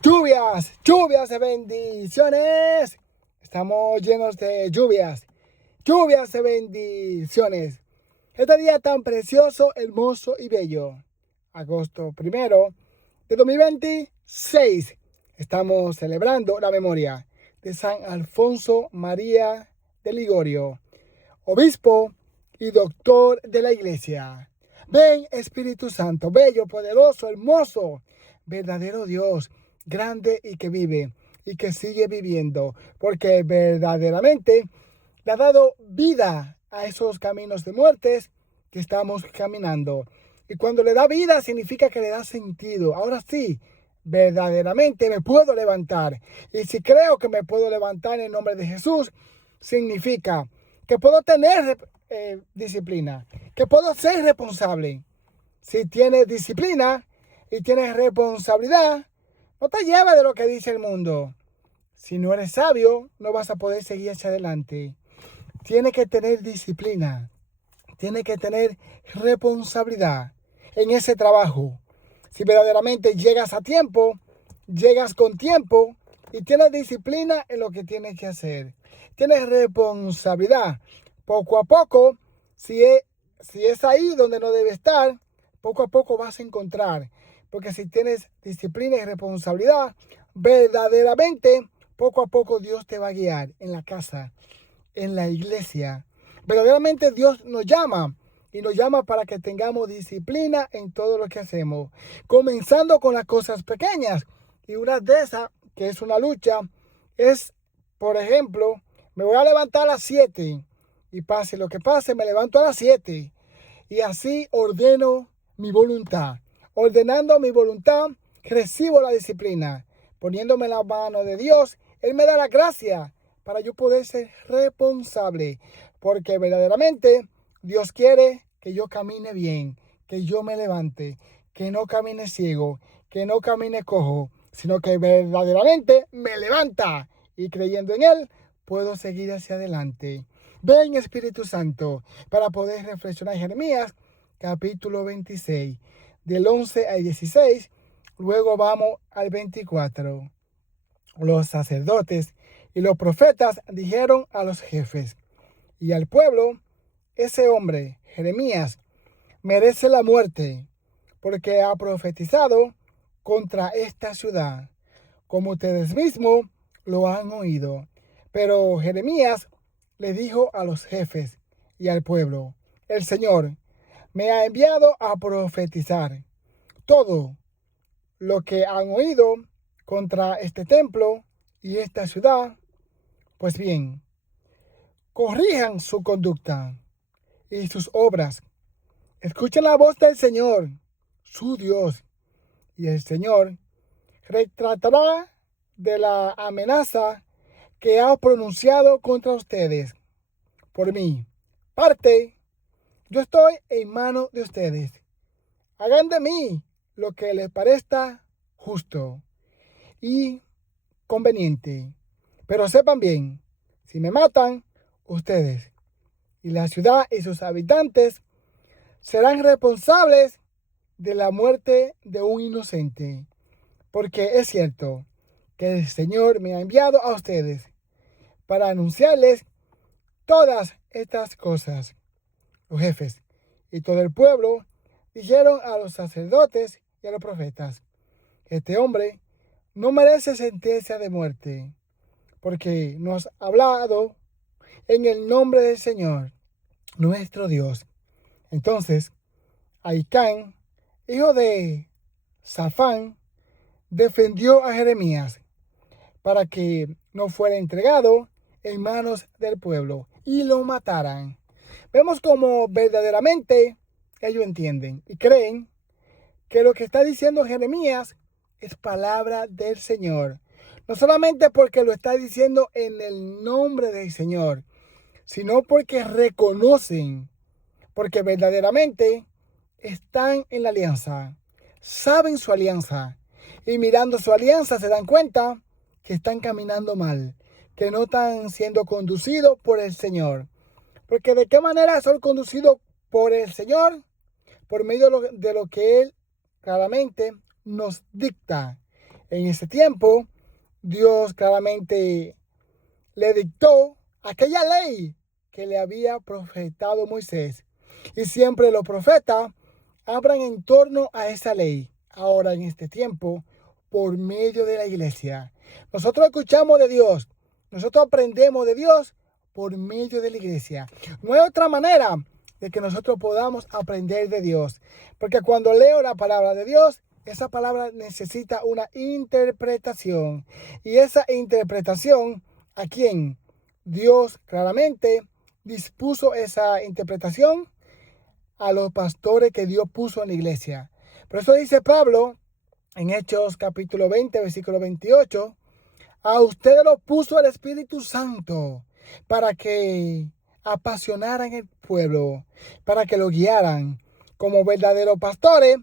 Lluvias de bendiciones. Estamos llenos de lluvias de bendiciones. Este día tan precioso, hermoso y bello. Agosto 1 de 2026. Estamos celebrando la memoria de San Alfonso María de Ligorio, obispo y doctor de la Iglesia. Ven, Espíritu Santo, bello, poderoso, hermoso, verdadero Dios, grande y que vive y que sigue viviendo, porque verdaderamente le ha dado vida a esos caminos de muertes que estamos caminando. Y cuando le da vida significa que le da sentido. Ahora sí, verdaderamente me puedo levantar. Y si creo que me puedo levantar en nombre de Jesús, significa que puedo tener disciplina, que puedo ser responsable. Si tienes disciplina y tienes responsabilidad, no te lleves de lo que dice el mundo. Si no eres sabio, no vas a poder seguir hacia adelante. Tienes que tener disciplina, tienes que tener responsabilidad en ese trabajo. Si verdaderamente llegas a tiempo, llegas con tiempo y tienes disciplina en lo que tienes que hacer. Tienes responsabilidad. Poco a poco, si es ahí donde no debe estar, poco a poco vas a encontrar. Porque si tienes disciplina y responsabilidad, verdaderamente, poco a poco Dios te va a guiar en la casa, en la iglesia. Verdaderamente Dios nos llama y nos llama para que tengamos disciplina en todo lo que hacemos, comenzando con las cosas pequeñas. Y una de esas, que es una lucha, es, por ejemplo, me voy a levantar a las 7 y pase lo que pase, me levanto a las 7 y así ordeno mi voluntad. Ordenando mi voluntad, recibo la disciplina. Poniéndome en la mano de Dios, Él me da la gracia para yo poder ser responsable. Porque verdaderamente Dios quiere que yo camine bien, que yo me levante, que no camine ciego, que no camine cojo, sino que verdaderamente me levanta y creyendo en Él puedo seguir hacia adelante. Ven, Espíritu Santo, para poder reflexionar en Jeremías capítulo 26, del 11 al 16. Luego vamos al 24. Los sacerdotes y los profetas dijeron a los jefes y al pueblo: ese hombre, Jeremías, merece la muerte, porque ha profetizado contra esta ciudad, como ustedes mismos lo han oído. Pero Jeremías le dijo a los jefes y al pueblo: el Señor me ha enviado a profetizar todo lo que han oído contra este templo y esta ciudad. Pues bien, corrijan su conducta y sus obras. Escuchen la voz del Señor, su Dios, y el Señor retratará de la amenaza que ha pronunciado contra ustedes por mí. Parte, yo estoy en manos de ustedes. Hagan de mí lo que les parezca justo y conveniente. Pero sepan bien, si me matan, ustedes y la ciudad y sus habitantes serán responsables de la muerte de un inocente. Porque es cierto que el Señor me ha enviado a ustedes para anunciarles todas estas cosas. Los jefes y todo el pueblo dijeron a los sacerdotes y a los profetas: este hombre no merece sentencia de muerte, porque nos ha hablado en el nombre del Señor, nuestro Dios. Entonces, Ahicán, hijo de Safán, defendió a Jeremías para que no fuera entregado en manos del pueblo y lo mataran. Vemos como verdaderamente ellos entienden y creen que lo que está diciendo Jeremías es palabra del Señor. No solamente porque lo está diciendo en el nombre del Señor, sino porque reconocen, porque verdaderamente están en la alianza, saben su alianza y mirando su alianza se dan cuenta que están caminando mal, que no están siendo conducidos por el Señor. Porque ¿de qué manera son conducidos por el Señor? Por medio de lo que Él claramente nos dicta. En ese tiempo, Dios claramente le dictó aquella ley que le había profetado Moisés. Y siempre los profetas hablan en torno a esa ley. Ahora en este tiempo, por medio de la iglesia. Nosotros escuchamos de Dios. Nosotros aprendemos de Dios por medio de la iglesia. No hay otra manera de que nosotros podamos aprender de Dios. Porque cuando leo la palabra de Dios, esa palabra necesita una interpretación. Y esa interpretación, ¿a quién? Dios claramente dispuso esa interpretación a los pastores que Dios puso en la iglesia. Por eso dice Pablo en Hechos capítulo 20, versículo 28, a ustedes lo puso el Espíritu Santo para que apasionaran el pueblo, para que lo guiaran como verdaderos pastores,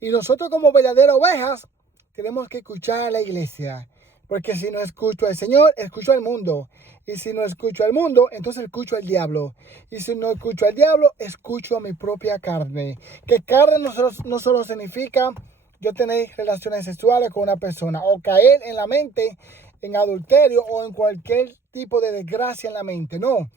y nosotros como verdaderas ovejas tenemos que escuchar a la iglesia, porque si no escucho al Señor, escucho al mundo, y si no escucho al mundo, entonces escucho al diablo, y si no escucho al diablo, escucho a mi propia carne. Que carne no solo significa yo tener relaciones sexuales con una persona o caer en la mente en adulterio o en cualquier tipo de desgracia en la mente. No,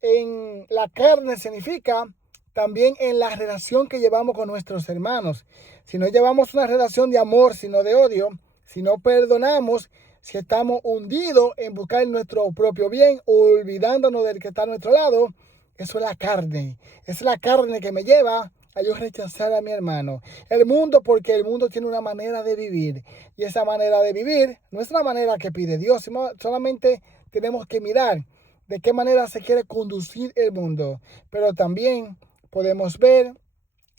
en la carne significa también en la relación que llevamos con nuestros hermanos. Si no llevamos una relación de amor, sino de odio, si no perdonamos, si estamos hundidos en buscar nuestro propio bien, olvidándonos del que está a nuestro lado, eso es la carne. Es la carne que me lleva a yo rechazar a mi hermano. El mundo, porque el mundo tiene una manera de vivir. Y esa manera de vivir no es la manera que pide Dios. Solamente tenemos que mirar de qué manera se quiere conducir el mundo. Pero también podemos ver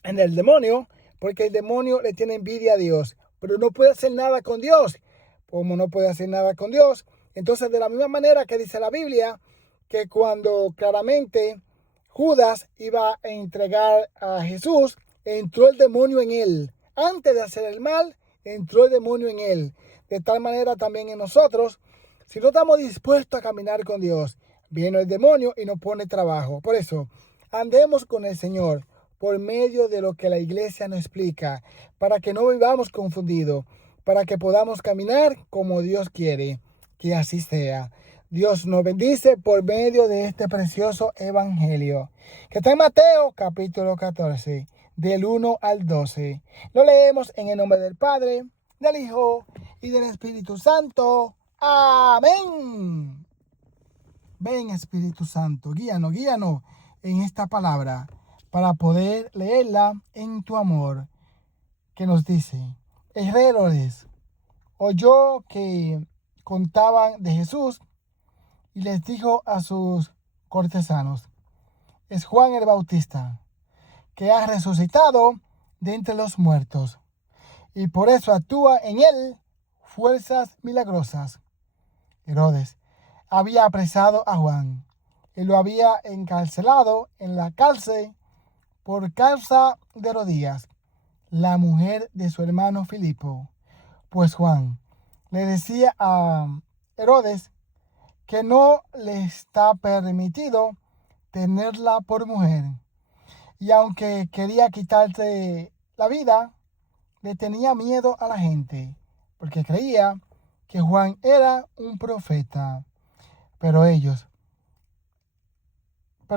en el demonio, porque el demonio le tiene envidia a Dios, pero no puede hacer nada con Dios. Como no puede hacer nada con Dios, entonces de la misma manera que dice la Biblia, que cuando claramente Judas iba a entregar a Jesús, entró el demonio en él. Antes de hacer el mal, entró el demonio en él. De tal manera también en nosotros, si no estamos dispuestos a caminar con Dios, viene el demonio y nos pone trabajo. Por eso, andemos con el Señor por medio de lo que la iglesia nos explica, para que no vivamos confundidos, para que podamos caminar como Dios quiere. Que así sea. Dios nos bendice por medio de este precioso evangelio, que está en Mateo capítulo 14, del 1 al 12. Lo leemos en el nombre del Padre, del Hijo y del Espíritu Santo. Amén. Ven, Espíritu Santo, guíanos en esta palabra para poder leerla en tu amor, que nos dice: Herodes oyó que contaban de Jesús y les dijo a sus cortesanos: es Juan el Bautista, que ha resucitado de entre los muertos, y por eso actúa en él fuerzas milagrosas. Herodes había apresado a Juan y lo había encarcelado en la cárcel por causa de Herodías, la mujer de su hermano Filipo, pues Juan le decía a Herodes que no le está permitido tenerla por mujer, y aunque quería quitarse la vida, le tenía miedo a la gente, porque creía que Juan era un profeta. Pero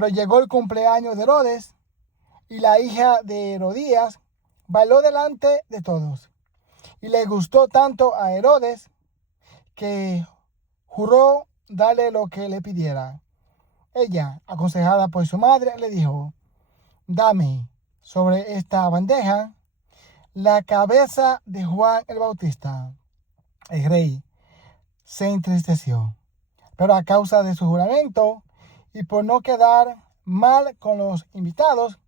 llegó el cumpleaños de Herodes, y la hija de Herodías bailó delante de todos. Y le gustó tanto a Herodes que juró darle lo que le pidiera. Ella, aconsejada por su madre, le dijo: dame sobre esta bandeja la cabeza de Juan el Bautista. El rey se entristeció, pero a causa de su juramento y por no quedar mal con los invitados,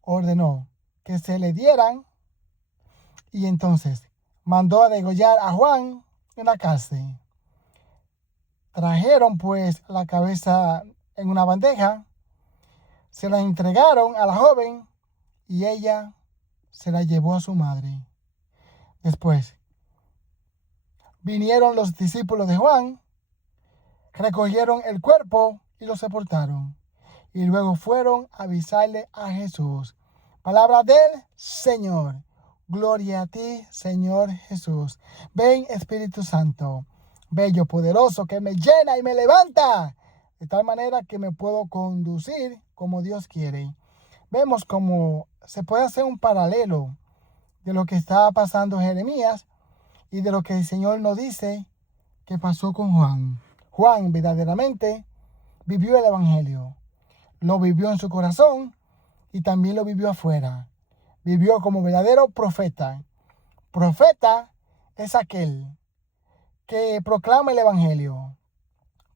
ordenó que se le dieran, y entonces mandó a degollar a Juan en la cárcel. Trajeron pues la cabeza en una bandeja, se la entregaron a la joven y ella se la llevó a su madre. Después vinieron los discípulos de Juan, recogieron el cuerpo y lo sepultaron, y luego fueron a avisarle a Jesús. Palabra del Señor. Gloria a ti, Señor Jesús. Ven, Espíritu Santo, bello, poderoso, que me llena y me levanta, de tal manera que me puedo conducir como Dios quiere. Vemos cómo se puede hacer un paralelo de lo que estaba pasando en Jeremías y de lo que el Señor nos dice que pasó con Juan. Juan verdaderamente vivió el Evangelio, lo vivió en su corazón y también lo vivió afuera. Vivió como verdadero profeta. Profeta es aquel que proclama el Evangelio,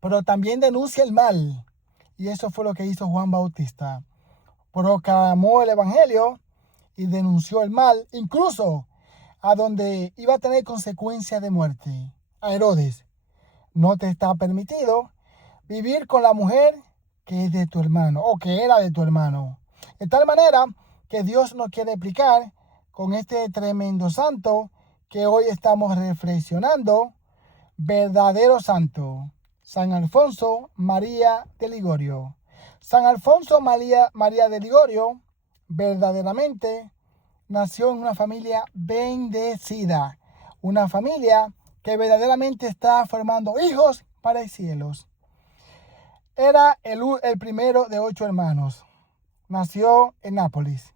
pero también denuncia el mal. Y eso fue lo que hizo Juan Bautista. Proclamó el Evangelio y denunció el mal, incluso a donde iba a tener consecuencias de muerte. A Herodes: no te está permitido vivir con la mujer que es de tu hermano o que era de tu hermano. De tal manera que Dios nos quiere explicar con este tremendo santo que hoy estamos reflexionando, verdadero santo, San Alfonso María de Ligorio. San Alfonso María de Ligorio verdaderamente nació en una familia bendecida, una familia que verdaderamente está formando hijos para el cielo. Era el primero de 8 hermanos. Nació en Nápoles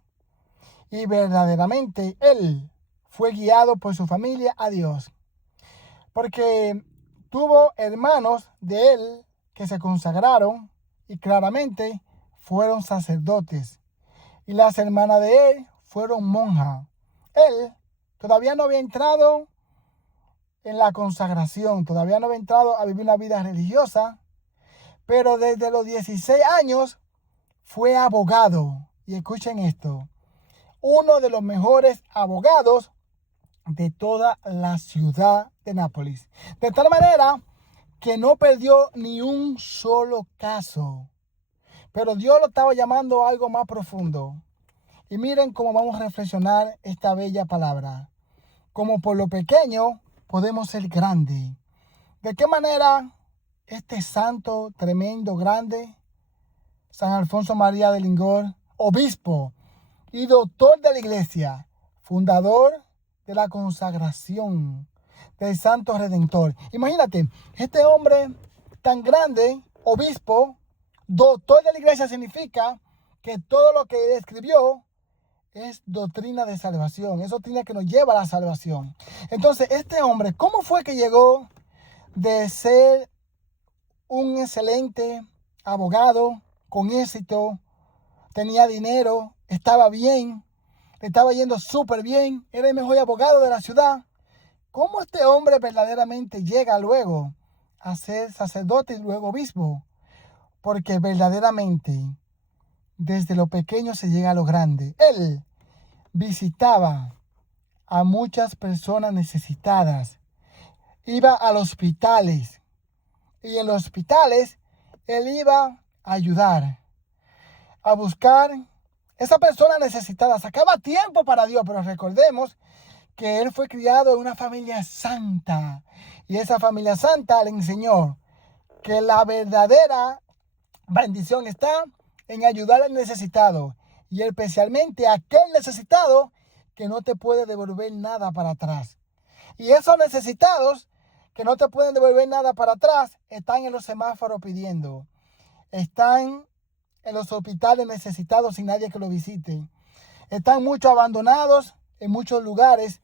y verdaderamente él fue guiado por su familia a Dios, porque tuvo hermanos de él que se consagraron y claramente fueron sacerdotes, y las hermanas de él fueron monjas. Él todavía no había entrado en la consagración, todavía no había entrado a vivir una vida religiosa, pero desde los 16 años fue abogado. Y escuchen esto: uno de los mejores abogados de toda la ciudad de Nápoles. De tal manera que no perdió ni un solo caso. Pero Dios lo estaba llamando a algo más profundo. Y miren cómo vamos a reflexionar esta bella palabra. Como por lo pequeño podemos ser grandes. ¿De qué manera este santo, tremendo, grande, San Alfonso María de Ligorio, obispo y doctor de la iglesia, fundador de la consagración del Santo Redentor? Imagínate, este hombre tan grande, obispo, doctor de la iglesia, significa que todo lo que él escribió es doctrina de salvación, es doctrina que nos lleva a la salvación. Entonces, este hombre, ¿cómo fue que llegó de ser un excelente abogado con éxito? Tenía dinero, estaba bien, le estaba yendo súper bien, era el mejor abogado de la ciudad. ¿Cómo este hombre verdaderamente llega luego a ser sacerdote y luego obispo? Porque verdaderamente desde lo pequeño se llega a lo grande. Él visitaba a muchas personas necesitadas, iba a los hospitales y en los hospitales él iba a ayudar, a buscar esa persona necesitada. Sacaba tiempo para Dios, pero recordemos que él fue criado en una familia santa y esa familia santa le enseñó que la verdadera bendición está en ayudar al necesitado, y especialmente a aquel necesitado que no te puede devolver nada para atrás. Y esos necesitados que no te pueden devolver nada para atrás están en los semáforos pidiendo, están en los hospitales necesitados sin nadie que lo visite, están muchos abandonados en muchos lugares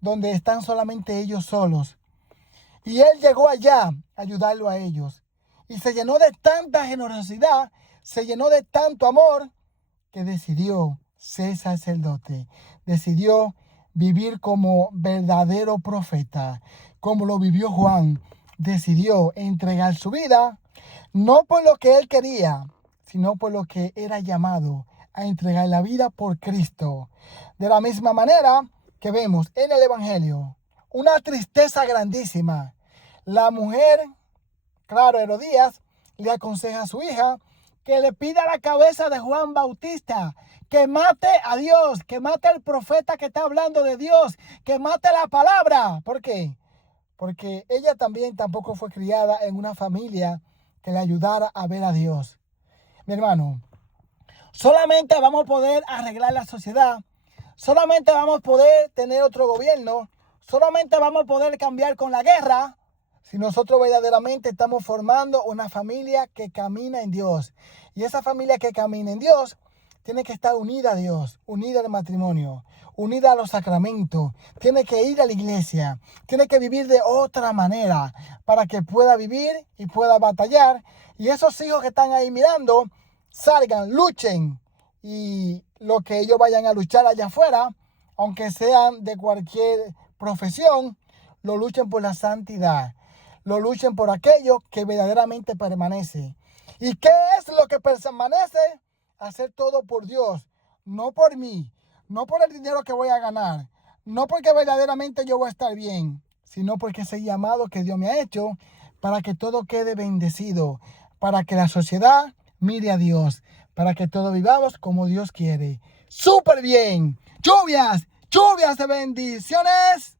donde están solamente ellos solos. Y él llegó allá a ayudarlo a ellos. Y se llenó de tanta generosidad, se llenó de tanto amor, que decidió ser sacerdote. Decidió vivir como verdadero profeta, como lo vivió Juan. Decidió entregar su vida, no por lo que él quería, sino por lo que era llamado a entregar la vida por Cristo. De la misma manera que vemos en el Evangelio, una tristeza grandísima. La mujer, claro, Herodías, le aconseja a su hija que le pida la cabeza de Juan Bautista, que mate a Dios, que mate al profeta que está hablando de Dios, que mate la palabra. ¿Por qué? Porque ella también tampoco fue criada en una familia que le ayudara a ver a Dios. Mi hermano, solamente vamos a poder arreglar la sociedad, Solamente vamos a poder tener otro gobierno. Solamente vamos a poder cambiar con la guerra si nosotros verdaderamente estamos formando una familia que camina en Dios. Y esa familia que camina en Dios tiene que estar unida a Dios, unida al matrimonio, unida a los sacramentos. Tiene que ir a la iglesia, tiene que vivir de otra manera para que pueda vivir y pueda batallar. Y esos hijos que están ahí mirando, salgan, luchen. Y lo que ellos vayan a luchar allá afuera, aunque sean de cualquier profesión, lo luchen por la santidad. Lo luchen por aquello que verdaderamente permanece. ¿Y qué es lo que permanece? Hacer todo por Dios, no por mí, no por el dinero que voy a ganar, no porque verdaderamente yo voy a estar bien, sino porque ese llamado que Dios me ha hecho para que todo quede bendecido, para que la sociedad mire a Dios, para que todos vivamos como Dios quiere. ¡Súper bien! ¡Lluvias! ¡Lluvias de bendiciones!